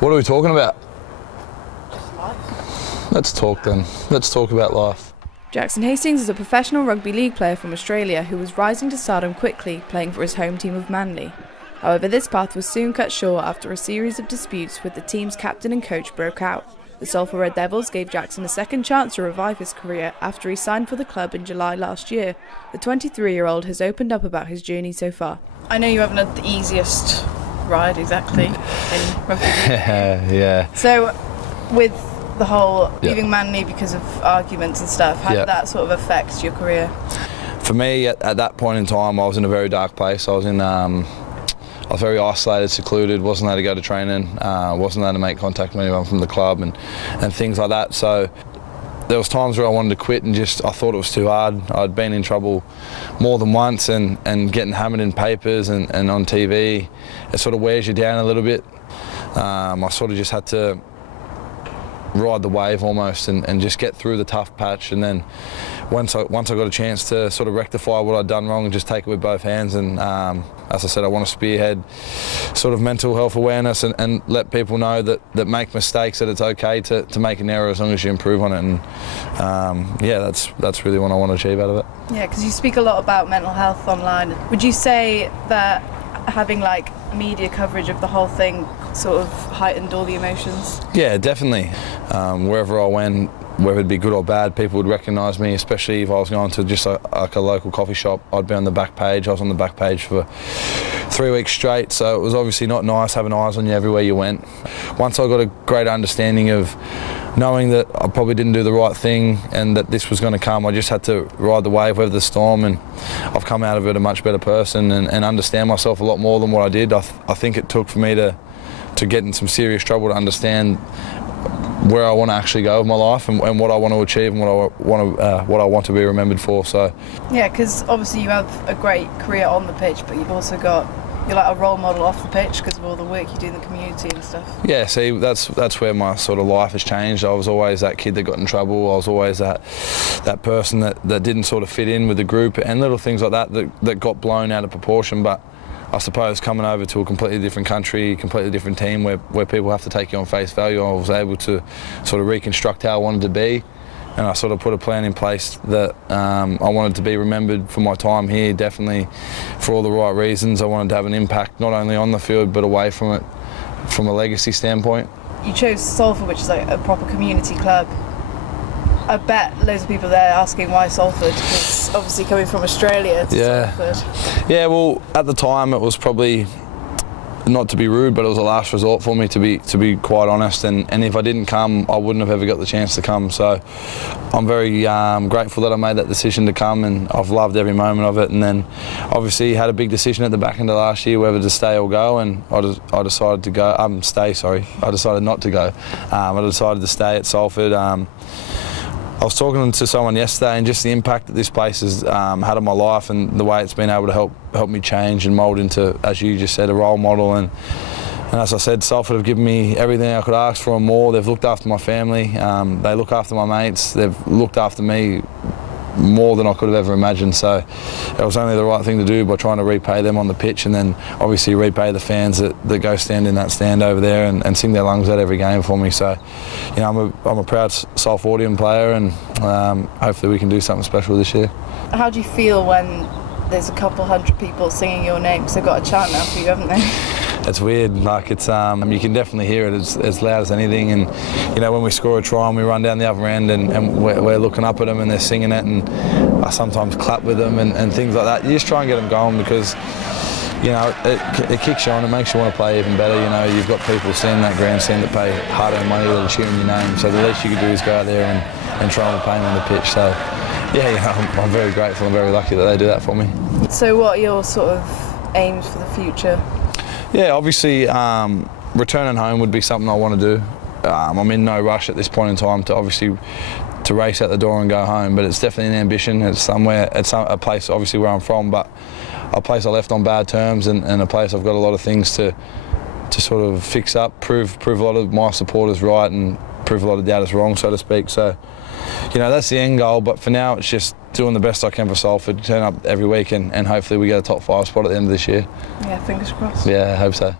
What are we talking about? Just life. Let's talk then. Let's talk about life. Jackson Hastings is a professional rugby league player from Australia who was rising to stardom quickly, playing for his home team of Manly. However, this path was soon cut short after a series of disputes with the team's captain and coach broke out. The Salford Red Devils gave Jackson a second chance to revive his career after he signed for the club in July last year. The 23-year-old has opened up about his journey so far. I know you haven't had the easiest ride exactly in rugby league. Yeah. So, with the whole leaving Manly because of arguments and stuff, how did that sort of affect your career? For me, at that point in time, I was in a very dark place. I was very isolated, secluded, wasn't allowed to go to training, wasn't allowed to make contact with anyone from the club and things like that. So there was times where I wanted to quit and I thought it was too hard. I'd been in trouble more than once and getting hammered in papers and on TV, it sort of wears you down a little bit. I sort of just had to ride the wave almost and just get through the tough patch, and then once I got a chance to sort of rectify what I'd done wrong and just take it with both hands, and as I said, I want to spearhead sort of mental health awareness and let people know that make mistakes, that it's okay to make an error as long as you improve on it, and that's really what I want to achieve out of it. Yeah, because you speak a lot about mental health online. Would you say that having like media coverage of the whole thing sort of heightened all the emotions? Yeah, definitely. Wherever I went, whether it be good or bad, people would recognise me, especially if I was going to just like a local coffee shop. I'd be on the back page. I was on the back page for 3 weeks straight, so it was obviously not nice having eyes on you everywhere you went. Once I got a great understanding of knowing that I probably didn't do the right thing and that this was going to come, I just had to ride the wave, weather the storm, and I've come out of it a much better person and understand myself a lot more than what I did. I think it took for me to get in some serious trouble to understand where I want to actually go with my life and what I want to achieve and what I want to be remembered for. So yeah, because obviously you have a great career on the pitch, but you've also you're like a role model off the pitch because of all the work you do in the community and stuff. Yeah, see, that's where my sort of life has changed. I was always that kid that got in trouble. I was always that person that didn't sort of fit in with the group, and little things like that got blown out of proportion. But I suppose coming over to a completely different country, completely different team where people have to take you on face value, I was able to sort of reconstruct how I wanted to be. And I sort of put a plan in place that I wanted to be remembered for my time here, definitely for all the right reasons. I wanted to have an impact not only on the field but away from it from a legacy standpoint. You chose Salford, which is like a proper community club. I bet loads of people there asking why Salford, because obviously coming from Australia to Salford. Yeah, well, at the time it was probably, not to be rude, but it was a last resort for me, to be quite honest, and if I didn't come, I wouldn't have ever got the chance to come. So I'm very grateful that I made that decision to come, and I've loved every moment of it. And then obviously had a big decision at the back end of last year whether to stay or go, and I decided to go. I decided not to go. I decided to stay at Salford. I was talking to someone yesterday, and just the impact that this place has had on my life and the way it's been able to help me change and mould into, as you just said, a role model. And as I said, Salford have given me everything I could ask for and more. They've looked after my family, they look after my mates, they've looked after me more than I could have ever imagined. So it was only the right thing to do by trying to repay them on the pitch, and then obviously repay the fans that go stand in that stand over there and sing their lungs out every game for me. So, you know, I'm a proud Salfordian player, and hopefully we can do something special this year. How do you feel when there's a couple hundred people singing your name? Because they've got a chant now for you, haven't they? It's weird, like it's you can definitely hear it as loud as anything, and you know, when we score a try and we run down the other end and we're looking up at them and they're singing it, and I sometimes clap with them and things like that. You just try and get them going because, you know, it kicks you on, it makes you want to play even better. You know, you've got people seeing that grandstand that pay hard-earned money that are cheering your name, so the least you can do is go out there and try and play them on the pitch. So yeah, you know, I'm very grateful and very lucky that they do that for me. So what are your sort of aims for the future? Yeah, obviously returning home would be something I want to do. I'm in no rush at this point in time to race out the door and go home, but it's definitely an ambition. It's a place obviously where I'm from, but a place I left on bad terms, and a place I've got a lot of things to sort of fix up, prove a lot of my supporters right and prove a lot of doubters wrong, so to speak. So, you know, that's the end goal, but for now it's just doing the best I can for Salford, turn up every week and hopefully we get a top 5 spot at the end of this year. Yeah, fingers crossed. Yeah, I hope so.